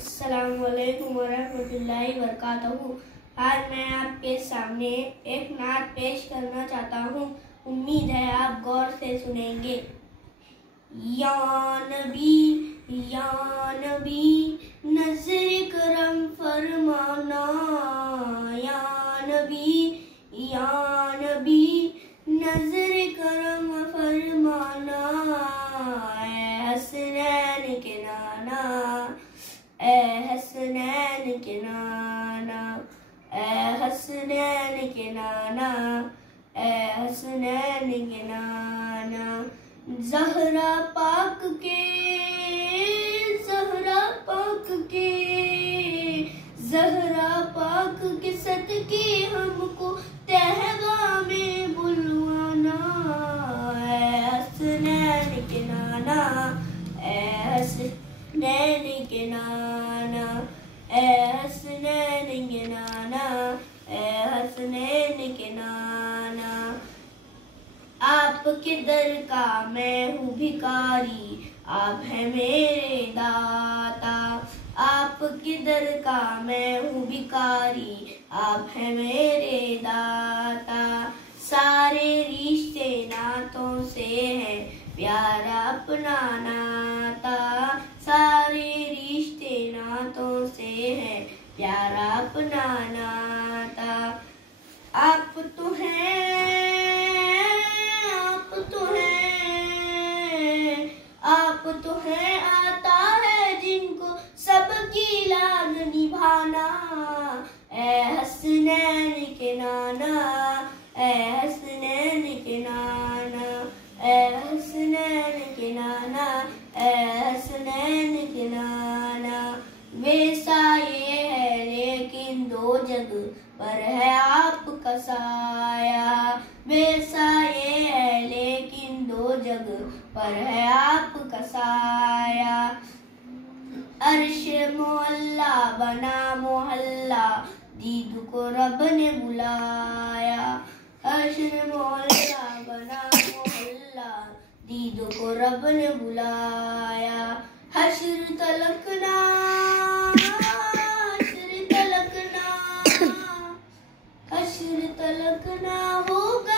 अस्सलामुअलैकुम वरहमतुल्लाहि वबरकातुहू। आज मैं आपके सामने एक नात पेश करना चाहता हूँ। उम्मीद है आप गौर से सुनेंगे। या नबी नज़र करम फरमाना, या नबी नज़र करम फरमाना। ऐ हसनैन के नाना, ऐ हसनैन के नाना, ऐ हसनैन के नाना, ऐ हसनैन के नाना। ज़हरा पाक के, ज़हरा पाक के, ज़हरा पाक के सदके हमको तहवा में बुलवाना। ऐ हसनैन के नाना, ऐ हसनैन के नाना, ऐ हसनैन के नाना, ऐ हसनैन के नाना। आपके दर का मैं हूँ भिखारी, आप हैं मेरे दाता। आपके दर का मैं हूँ भिखारी, आप हैं मेरे दाता। सारे रिश्ते नातों से है प्यारा अपना नाता, सारे रिश्ते नातों से है प्यारा अपना नाता। आप तो हैं, आप तो हैं, आप तो हैं, आता है जिनको सबकी लाज निभाना। ऐ हसनैन के नाना, ऐ हसनैन के नाना, ऐ हसनैन के नाना, ऐ हसनैन के नाना। वैसा ये है लेकिन दो जग पर है आपका साया, वैसा ये है लेकिन दो जग पर है आपका साया। अर्श मोहल्ला बना मोहल्ला, दीद को रब ने बुलाया। अर्श मोहल्ला बना मोहल्ला, दीद को रब ने बुलाया। हश्र तलकना, हश्र तलकना, हश्र तलकना होगा